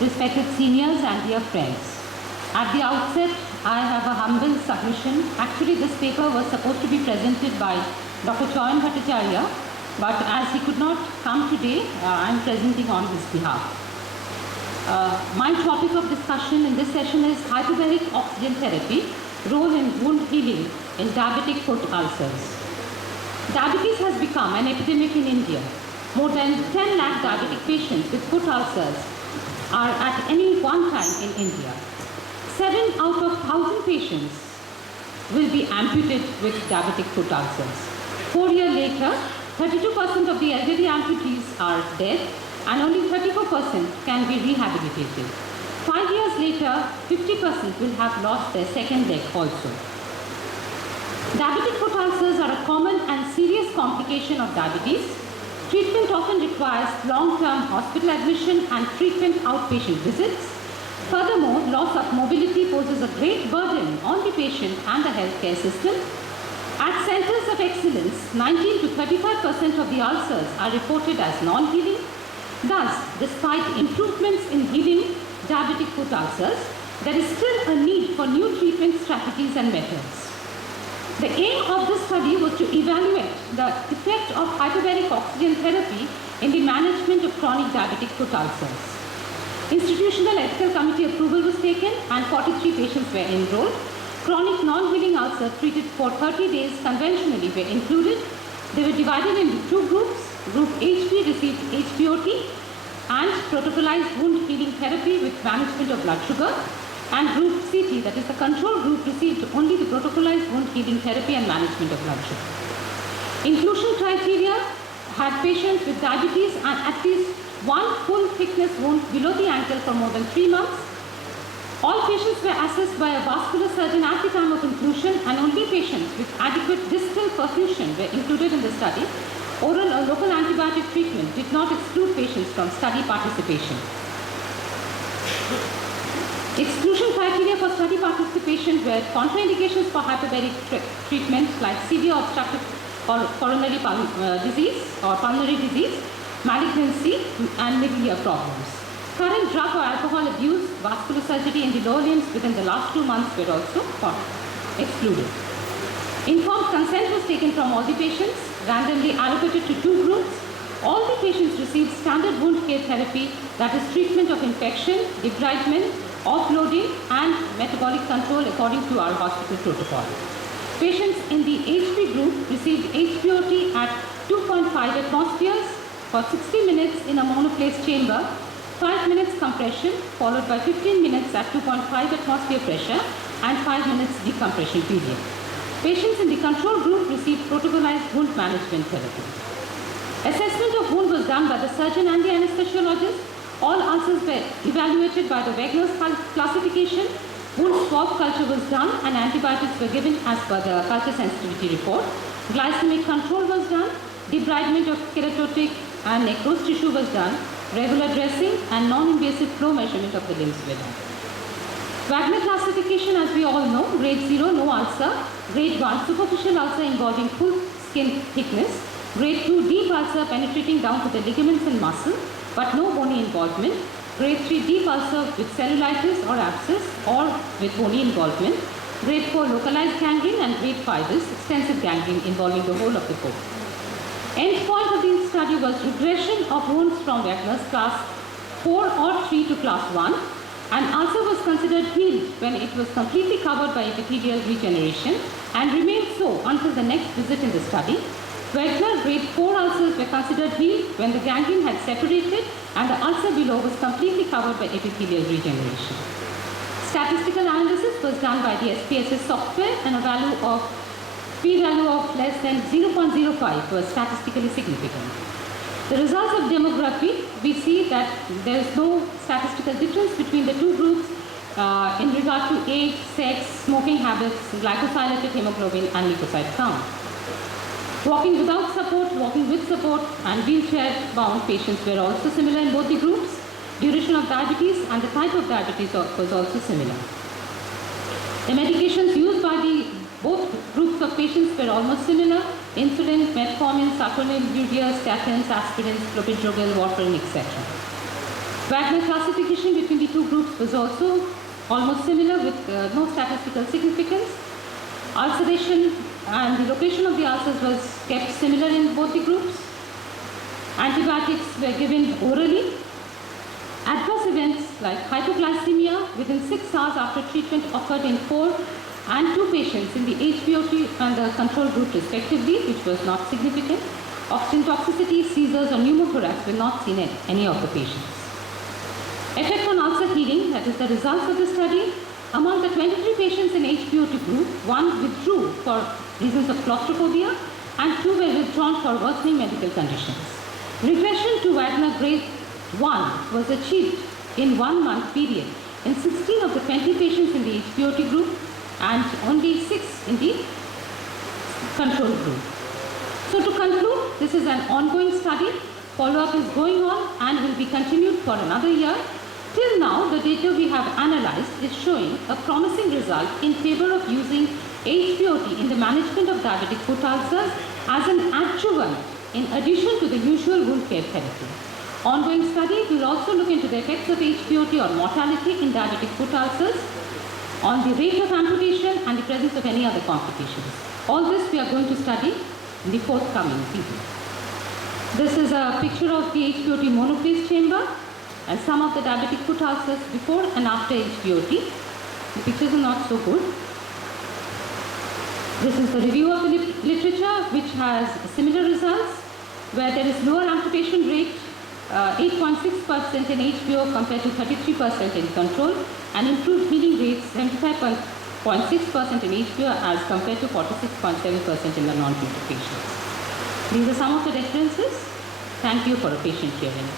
respected seniors and dear friends. At the outset, I have a humble submission. Actually, this paper was supposed to be presented by Dr. Choyan Bhattacharya, but as he could not come today, I am presenting on his behalf. My topic of discussion in this session is hyperbaric oxygen therapy, role in wound healing in diabetic foot ulcers. Diabetes has become an epidemic in India. More than 10 lakh diabetic patients with foot ulcers are at any one time in India. 7 out of 1,000 patients will be amputated with diabetic foot ulcers. 4 years later, 32% of the elderly amputees are dead and only 34% can be rehabilitated. 5 years later, 50% will have lost their second leg also. Diabetic foot ulcers are a common and serious complication of diabetes. Treatment often requires long-term hospital admission and frequent outpatient visits. Furthermore, loss of mobility poses a great burden on the patient and the healthcare system. At centers of excellence, 19 to 35% of the ulcers are reported as non-healing. Thus, despite improvements in healing diabetic foot ulcers, there is still a need for new treatment strategies and methods. The aim of this study was to evaluate the effect of hyperbaric oxygen therapy in the management of chronic diabetic foot ulcers. Institutional ethical committee approval was taken and 43 patients were enrolled. Chronic non-healing ulcers treated for 30 days conventionally were included. They were divided into 2 groups. Group HB received HPOT and protocolized wound healing therapy with management of blood sugar, and Group CT, that is the control group, received only the protocolized wound healing therapy and management of blood sugar. Inclusion criteria had patients with diabetes and at least 1 full thickness wound below the ankle for more than 3 months. All patients were assessed by a vascular surgeon at the time of inclusion, and only patients with adequate distal perfusion were included in the study. Oral or local antibiotic treatment did not exclude patients from study participation. Exclusion criteria for study participation were contraindications for hyperbaric treatment like severe obstructive coronary disease or pulmonary disease, malignancy, and middle ear problems. Current drug or alcohol abuse, vascular surgery in the lower limbs within the last 2 months were also excluded. Informed consent was taken from all the patients, randomly allocated to 2 groups. All the patients received standard wound care therapy, that is treatment of infection, debridement, offloading, and metabolic control according to our hospital protocol. Patients in the HB group received HPOT at 2.5 atmospheres for 60 minutes in a monoplace chamber, 5 minutes compression followed by 15 minutes at 2.5 atmosphere pressure and 5 minutes decompression period. Patients in the control group received protocolized wound management therapy. Assessment of wound was done by the surgeon and the anesthesiologist. All ulcers were evaluated by the Wegener's classification. Wound swab culture was done and antibiotics were given as per the culture sensitivity report. Glycemic control was done. Debridement of keratotic and necrosed tissue was done. Regular dressing and non-invasive flow measurement of the limbs were done. Wegener classification, as we all know: grade 0, no ulcer; grade 1, superficial ulcer involving full skin thickness; grade 2, deep ulcer penetrating down to the ligaments and muscle, but no bony involvement; grade 3, deep ulcer with cellulitis or abscess or with bony involvement; grade 4, localized gangrene; and grade 5 is extensive gangrene involving the whole of the foot. Endpoint of the study was regression of wounds from Wegener's class 4 or 3 to class 1. An ulcer was considered healed when it was completely covered by epithelial regeneration and remained so until the next visit in the study. Wegener grade 4 ulcers were considered healed when the gangrene had separated and the ulcer below was completely covered by epithelial regeneration. Statistical analysis was done by the SPSS software, and a p-value of less than 0.05 was statistically significant. The results of demography, we see that there is no statistical difference between the 2 groups in regard to age, sex, smoking habits, glycosylated hemoglobin, and leukocyte count. Walking without support, walking with support, and wheelchair-bound patients were also similar in both the groups. Duration of diabetes and the type of diabetes was also similar. The medications used by both groups of patients were almost similar: insulin, metformin, sartonelluria, statins, aspirins, clopidogrel, warfarin, etc. Wegener classification between was also almost similar with no statistical significance. Ulceration and the location of the ulcers was kept similar in both the groups. Antibiotics were given orally. Adverse events like hypoglycemia within 6 hours after treatment occurred in 4 and 2 patients in the HPOT and the control group respectively, which was not significant. Oxygen toxicity, seizures or pneumothorax were not seen in any of the patients. Effect on ulcer healing, that is the results of the study. Among the 23 patients in HPOT group, 1 withdrew for reasons of claustrophobia and 2 were withdrawn for worsening medical conditions. Regression to Wagner grade 1 was achieved in 1 month period in 16 of the 20 patients in the HPOT group and only 6 in the control group. So to conclude, this is an ongoing study. Follow-up is going on and will be continued for another year. Till now, the data we have analyzed is showing a promising result in favor of using HPOT in the management of diabetic foot ulcers as an adjuvant in addition to the usual wound care therapy. Ongoing study will also look into the effects of HPOT on mortality in diabetic foot ulcers, on the rate of amputation and the presence of any other complications. All this we are going to study in the forthcoming period. This is a picture of the HPOT monoplace chamber and some of the diabetic foot ulcers before and after HPOT. The pictures are not so good. This is the review of the literature which has similar results where there is lower amputation rate, 8.6% in HPO compared to 33% in control, and improved healing rates 75.6% in HPO as compared to 46.7% in the non-treated patients. These are some of the references. Thank you for a patient hearing.